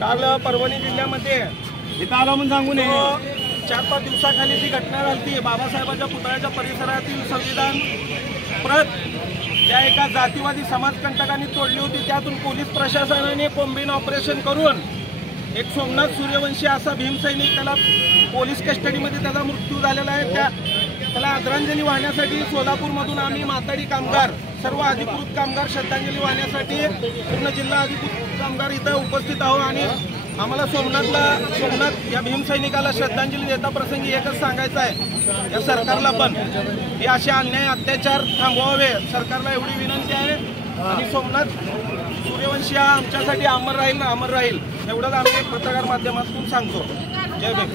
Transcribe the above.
काल परभणी जिल्ह्यामध्ये इथं आलो म्हणून सांगू नये 4-5 दिवसाखाली जी घटना झाली बाबासाहेबांच्या पुतळ्याच्या परिसरातील संविधान प्रत ज्या एका जातीवादी समाजकंटकांनी तोडली होती, त्यातून पोलीस प्रशासनाने कोंबीन ऑपरेशन करून एक सोमनाथ सूर्यवंशी असा भीमसैनिक त्याला पोलीस कस्टडीमध्ये त्याचा मृत्यू झालेला आहे। त्याला आदरांजली वाहण्यासाठी सोलापूरमधून आम्ही माताडी कामगार सर्व अधिकृत कामगार श्रद्धांजली वाहण्यासाठी पूर्ण जिल्हा अधिकृत कामगार इथं उपस्थित आहोत आणि आम्हाला सोमनाथ या भीमसैनिकाला श्रद्धांजली देता प्रसंगी एकच सांगायचं आहे, या सरकारला पण हे असे अन्याय अत्याचार थांबवावे, सरकारला एवढी विनंती आहे। आणि सोमनाथ सूर्यवंशी हा आमच्यासाठी अमर राहील एवढंच आम्ही पत्रकार माध्यमातून सांगतो। जय भीम।